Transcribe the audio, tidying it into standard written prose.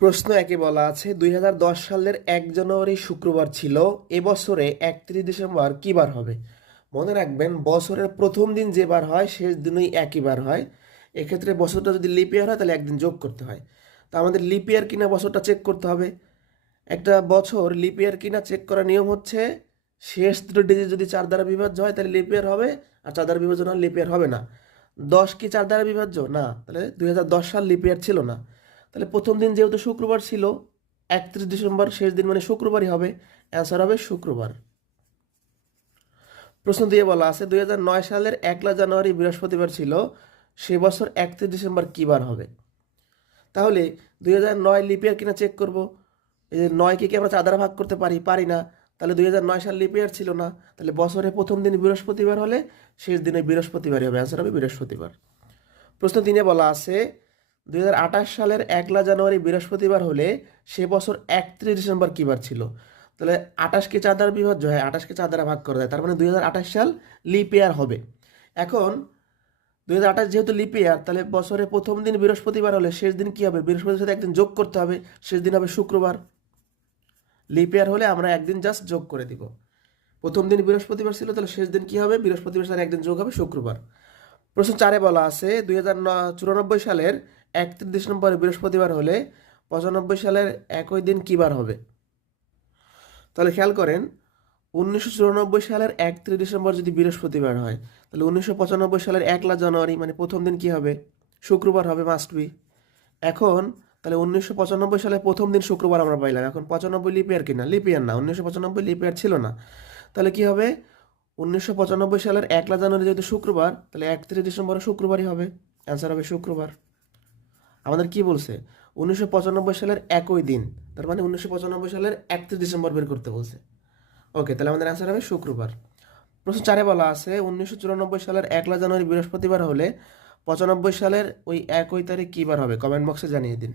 প্রশ্ন একে বলা আছে 2010 সালের 1 জানুয়ারি শুক্রবার ছিল। এবছরে 31 ডিসেম্বর কী বার হবে? মনে রাখবেন, বছরের প্রথম দিন যে বার হয় শেষ দিনই একই বার হয়। এক্ষেত্রে বছরটা যদি লিপ ইয়ার হয় তাহলে একদিন যোগ করতে হয়। তো আমাদের লিপ ইয়ার কিনা বছরটা চেক করতে হবে। একটা বছর লিপ ইয়ার কিনা চেক করার নিয়ম হচ্ছে, শেষ দুটো ডিজিট যদি 4 দ্বারা বিভাজ্য হয় তাহলে লিপ ইয়ার হবে, আর 4 দ্বারা বিভাজ্য হলে লিপ ইয়ার হবে না। 10 কি 4 দ্বারা বিভাজ্য না, তাহলে 2010 সাল লিপ ইয়ার ছিল না। তাহলে প্রথম দিন যেহেতু শুক্রবার ছিল, 31 ডিসেম্বর শেষ দিন মানে শুক্রবারই হবে। অ্যান্সার হবে শুক্রবার। প্রশ্ন দিয়ে বলা আছে 2009 সালের 1 জানুয়ারি বৃহস্পতিবার ছিল। সে বছর 31 ডিসেম্বর কী বার হবে? তাহলে 2009 লিপ ইয়ার কিনা চেক করব। এই যে 9কে কি আমরা 4 দ্বারা ভাগ করতে পারি? পারি না। তাহলে 2009 সাল লিপ ইয়ার ছিল না। তাহলে বছরের প্রথম দিন বৃহস্পতিবার হলে শেষ দিনে বৃহস্পতিবারই হবে। অ্যান্সার হবে বৃহস্পতিবার। প্রশ্ন 3-এ বলা আছে 2028 সালের 1 জানুয়ারি বৃহস্পতিবার হলে সে বছর 31 ডিসেম্বর কী বার ছিল? তাহলে 28কে 4 দ্বারা বিভাজ্য হয়, 28কে 4 দ্বারা ভাগ করা যায়, তার মানে 2028 সাল লিপ ইয়ার হবে। এখন 2028 যেহেতু লিপ ইয়ার, তাহলে বছরের প্রথম দিন বৃহস্পতিবার হলে শেষ দিন কী হবে? বৃহস্পতির সাথে একদিন যোগ করতে হবে, শেষ দিন হবে শুক্রবার। লিপ ইয়ার হলে আমরা একদিন জাস্ট যোগ করে দিব। প্রথম দিন বৃহস্পতিবার ছিল, তাহলে শেষ দিন কী হবে? বৃহস্পতিবার সাথে একদিন যোগ হবে, শুক্রবার। প্রশ্ন 4-এ বলা আছে 2094 সালের 31 ডিসেম্বর বৃহস্পতিবার হলে 95 সালের একই দিন কী বার হবে? তাহলে খেয়াল করেন, 1994 সালের 31 ডিসেম্বর যদি বৃহস্পতিবার হয়, তাহলে 1995 সালের 1 জানুয়ারি মানে প্রথম দিন কী হবে? শুক্রবার হবে, মাস্ট বি। এখন তাহলে 1995 সালের প্রথম দিন শুক্রবার আমরা পাইলাম। এখন 95 লিপ ইয়ার কিনা? লিপ ইয়ার না, 1995 লিপ ইয়ার ছিল না। তাহলে কি হবে? 1995 সালের 1 জানুয়ারি যেহেতু শুক্রবার, তাহলে 31 ডিসেম্বরও শুক্রবারই হবে। অ্যান্সার হবে শুক্রবার। আমাদের কি বলছে? 1995 সালের একই দিন, তার মানে 1995 সালের 31 ডিসেম্বর বের করতে বলছে। ওকে, তাহলে আমাদের অ্যান্সার হবে শুক্রবার। প্রশ্ন 4-এ বলা আছে 1994 সালের 1 জানুয়ারি বৃহস্পতিবার হলে 95 সালের ওই একই তারিখ কী বার হবে? কমেন্ট বক্সে জানিয়ে দিন।